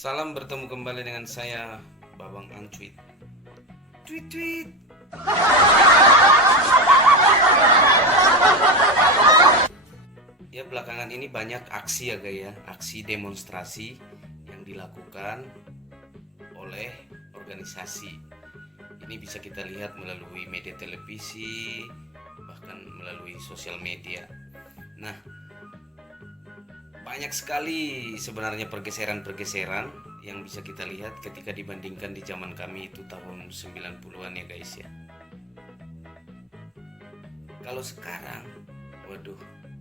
Salam bertemu kembali dengan saya Babang Ancuit. Tweet tweet. Ya belakangan ini banyak aksi ya guys ya, aksi demonstrasi yang dilakukan oleh organisasi. Ini bisa kita lihat melalui media televisi, bahkan melalui sosial media. Nah, banyak sekali sebenarnya pergeseran-pergeseran yang bisa kita lihat ketika dibandingkan di zaman kami itu tahun 90-an ya guys ya. Kalau sekarang, waduh,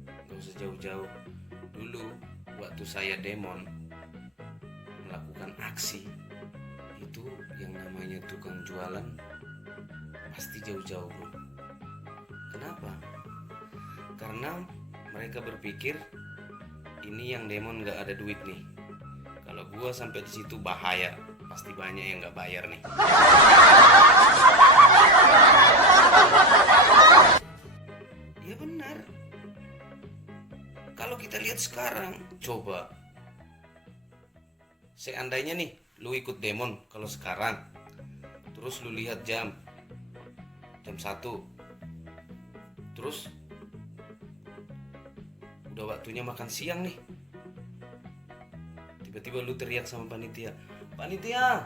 gak usah jauh-jauh. Dulu waktu saya demon melakukan aksi, itu yang namanya tukang jualan pasti jauh-jauh bro. Kenapa? Karena mereka berpikir ini yang demon nggak ada duit nih. Kalau gua sampai di situ bahaya, pasti banyak yang nggak bayar nih. Ya benar. Kalau kita lihat sekarang, coba. Seandainya nih, lu ikut demon kalau sekarang, terus lu lihat jam 1, terus udah waktunya makan siang nih, tiba-tiba lu teriak sama panitia, panitia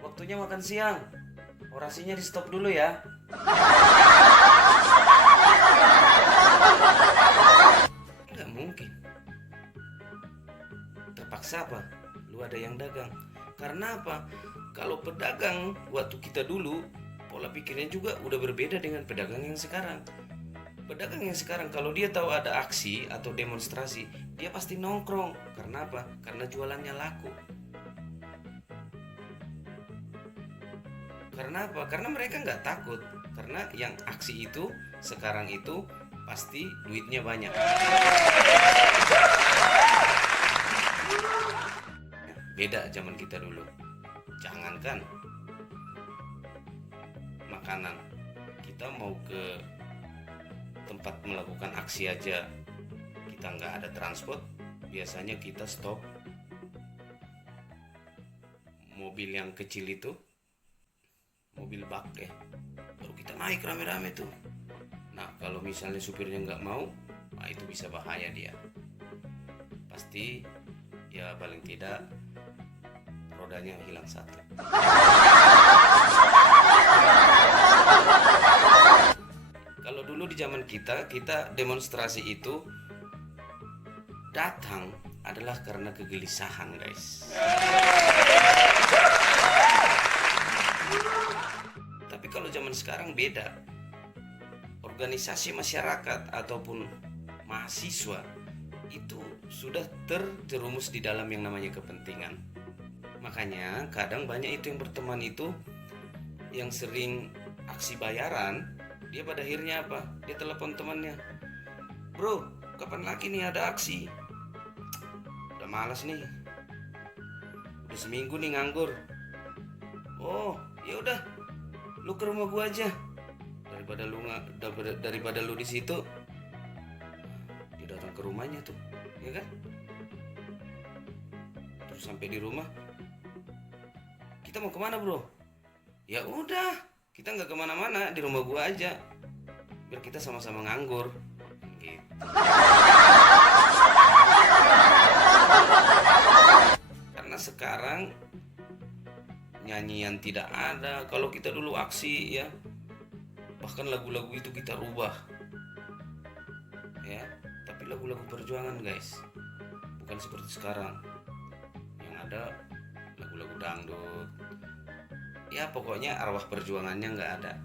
waktunya makan siang, orasinya di stop dulu ya. Nggak mungkin. Terpaksa apa? Lu ada yang dagang. Karena apa? Kalau pedagang waktu kita dulu, pola pikirnya juga udah berbeda dengan pedagang yang sekarang. Pedagang yang sekarang kalau dia tahu ada aksi atau demonstrasi, dia pasti nongkrong. Karena apa? Karena jualannya laku. Karena apa? Karena mereka nggak takut. Karena yang aksi itu sekarang itu pasti duitnya banyak. Beda zaman kita dulu. Jangankan makanan, kita mau ke tempat melakukan aksi aja, kita nggak ada transport, biasanya kita stop mobil yang kecil itu, mobil bak ya, baru kita naik rame-rame tuh. Nah kalau misalnya supirnya nggak mau, nah itu bisa bahaya dia. Pasti ya paling tidak rodanya hilang satu. Kalau dulu di zaman kita demonstrasi itu datang adalah karena kegelisahan guys. Tapi kalau zaman sekarang beda. Organisasi masyarakat ataupun mahasiswa itu sudah terjerumus di dalam yang namanya kepentingan. Makanya kadang banyak itu yang berteman itu yang sering aksi bayaran, dia pada akhirnya apa? Dia telepon temannya, bro, kapan lagi nih ada aksi? Udah malas nih, udah seminggu nih nganggur. Oh, ya udah, lu ke rumah gua aja. Daripada lu di situ, dia datang ke rumahnya tuh, ya kan? Terus sampai di rumah, kita mau kemana bro? Ya udah, kita nggak kemana-mana, di rumah gua aja, biar kita sama-sama nganggur gitu. Karena sekarang nyanyian tidak ada. Kalau kita dulu aksi ya, bahkan lagu-lagu itu kita rubah ya, tapi lagu-lagu perjuangan guys, bukan seperti sekarang yang ada lagu-lagu dangdut. Ya pokoknya arwah perjuangannya nggak ada,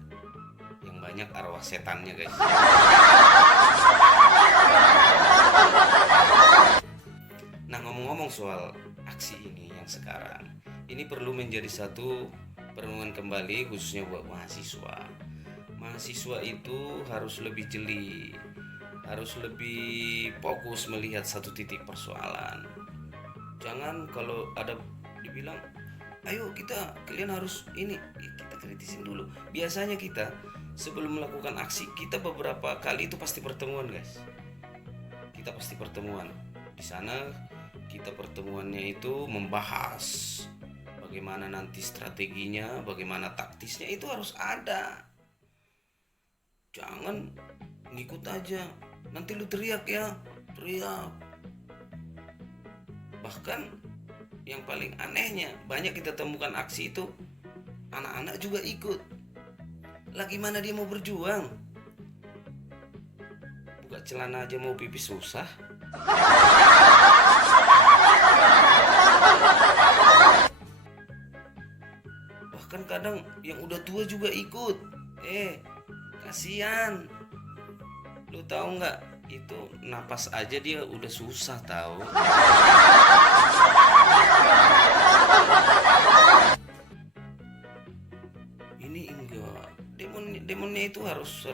yang banyak arwah setannya guys. Nah ngomong-ngomong soal aksi ini yang sekarang, ini perlu menjadi satu perenungan kembali khususnya buat mahasiswa. Mahasiswa itu harus lebih jeli, harus lebih fokus melihat satu titik persoalan. Jangan kalau ada dibilang ayo kalian harus ini, kita kritisin dulu. Biasanya kita sebelum melakukan aksi, kita beberapa kali itu pasti pertemuan guys. Kita pasti pertemuan di sana, kita pertemuannya itu membahas bagaimana nanti strateginya, bagaimana taktisnya, itu harus ada. Jangan ngikut aja, nanti lu teriak ya, teriak. Bahkan yang paling anehnya, banyak kita temukan aksi itu anak-anak juga ikut. Lah gimana dia mau berjuang? Buka celana aja mau pipis susah. Bahkan kadang yang udah tua juga ikut. Kasihan. Lu tahu nggak? Itu napas aja dia udah susah tahu. Ini enggak. Demonnya itu harus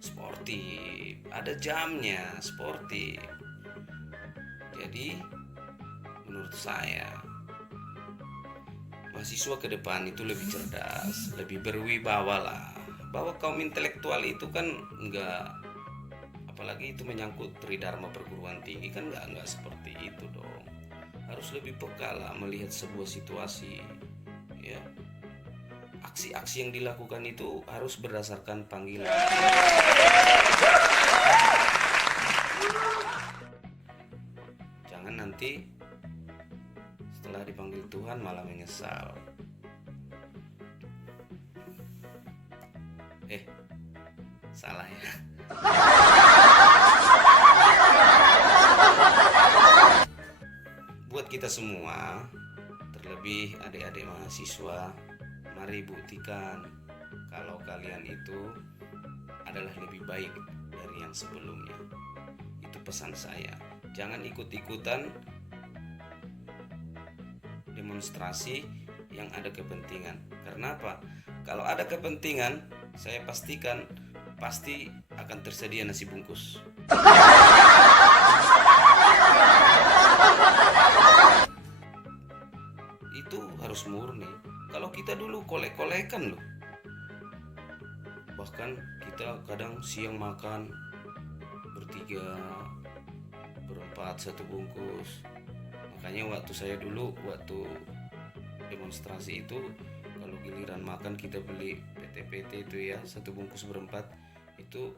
sportif. Ada jamnya, sportif. Jadi menurut saya mahasiswa ke depan itu lebih cerdas, lebih berwibawa lah. Bahwa kaum intelektual itu kan enggak, apalagi itu menyangkut tridharma perguruan tinggi kan enggak seperti itu dong. Harus lebih peka lah melihat sebuah situasi, ya. Aksi-aksi yang dilakukan itu harus berdasarkan panggilan. Jangan nanti setelah dipanggil Tuhan malah menyesal. Salah ya. Buat kita semua, terlebih adik-adik mahasiswa, mari buktikan kalau kalian itu adalah lebih baik dari yang sebelumnya. Itu pesan saya. Jangan ikut-ikutan demonstrasi yang ada kepentingan. Karena apa? Kalau ada kepentingan, saya pastikan pasti akan tersedia nasi bungkus. Itu harus murni. Kalau kita dulu kolek-kolekan loh. Bahkan kita kadang siang makan bertiga, berempat satu bungkus. Makanya waktu saya dulu waktu demonstrasi itu, kalau giliran makan kita beli PT-PT itu ya, satu bungkus berempat. Itu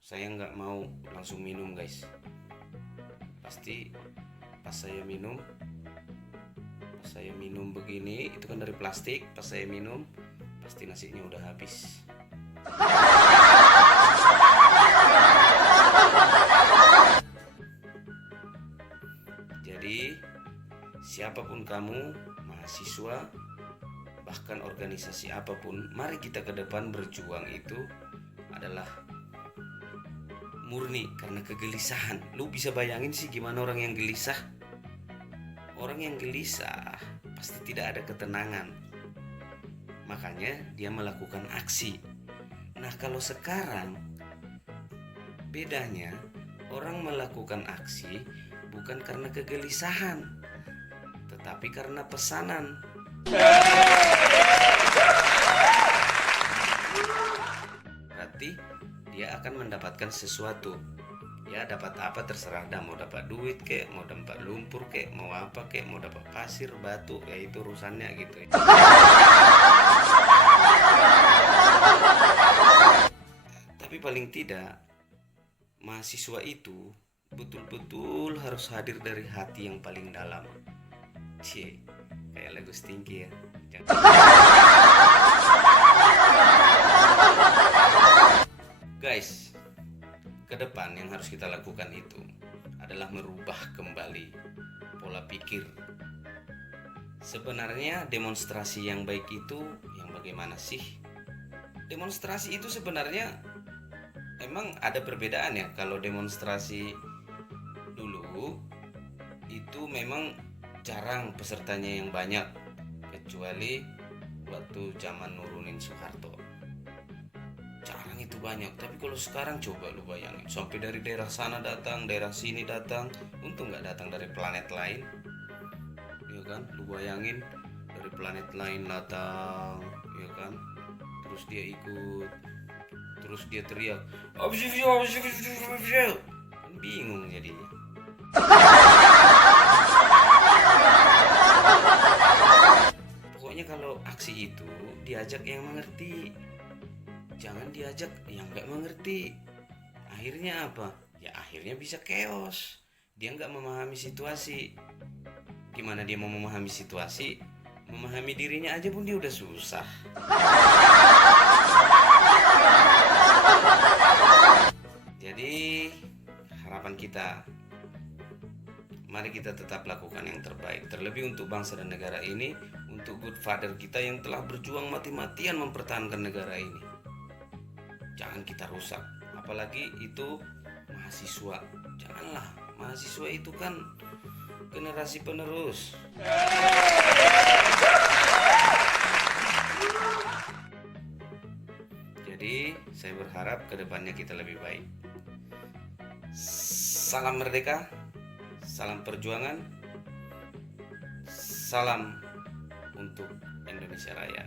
saya nggak mau langsung minum guys. Pasti pas saya minum begini, itu kan dari plastik. Pas saya minum pasti nasinya udah habis. Jadi siapapun kamu, mahasiswa, bahkan organisasi apapun, mari kita ke depan berjuang itu adalah murni karena kegelisahan. Lu bisa bayangin sih gimana orang yang gelisah? Orang yang gelisah pasti tidak ada ketenangan. Makanya dia melakukan aksi. Nah, kalau sekarang bedanya, orang melakukan aksi bukan karena kegelisahan, tetapi karena pesanan. Berarti dia akan mendapatkan sesuatu. Ya, dapat apa terserah dah, mau dapat duit kek, mau dapat lumpur kek, mau apa kek, mau dapat pasir, batu, ya itu urusannya gitu. Tapi paling tidak mahasiswa itu betul-betul harus hadir dari hati yang paling dalam. Kayak lagu Stinky ya. Guys, ke depan yang harus kita lakukan itu adalah merubah kembali pola pikir. Sebenarnya demonstrasi yang baik itu yang bagaimana sih? Demonstrasi itu sebenarnya emang ada perbedaan ya. Kalau demonstrasi dulu itu memang jarang pesertanya yang banyak, kecuali waktu zaman nurunin Soeharto. Jarang itu banyak. Tapi kalau sekarang coba lu bayangin, sampai dari daerah sana datang, daerah sini datang. Untung nggak datang dari planet lain, ya kan? Lu bayangin dari planet lain datang, ya kan? Terus dia ikut, terus dia teriak, kan bingung jadinya. Pokoknya kalau aksi itu diajak yang mengerti, jangan diajak yang nggak mengerti. Akhirnya apa? Ya akhirnya bisa chaos. Dia nggak memahami situasi. Gimana dia mau memahami situasi? Memahami dirinya aja pun dia udah susah. Jadi harapan kita, mari kita tetap lakukan yang terbaik, terlebih untuk bangsa dan negara ini, untuk good father kita yang telah berjuang mati-matian mempertahankan negara ini. Jangan kita rusak, apalagi itu mahasiswa. Janganlah, mahasiswa itu kan generasi penerus. Jadi saya berharap kedepannya kita lebih baik. Salam merdeka, salam perjuangan, salam untuk Indonesia Raya.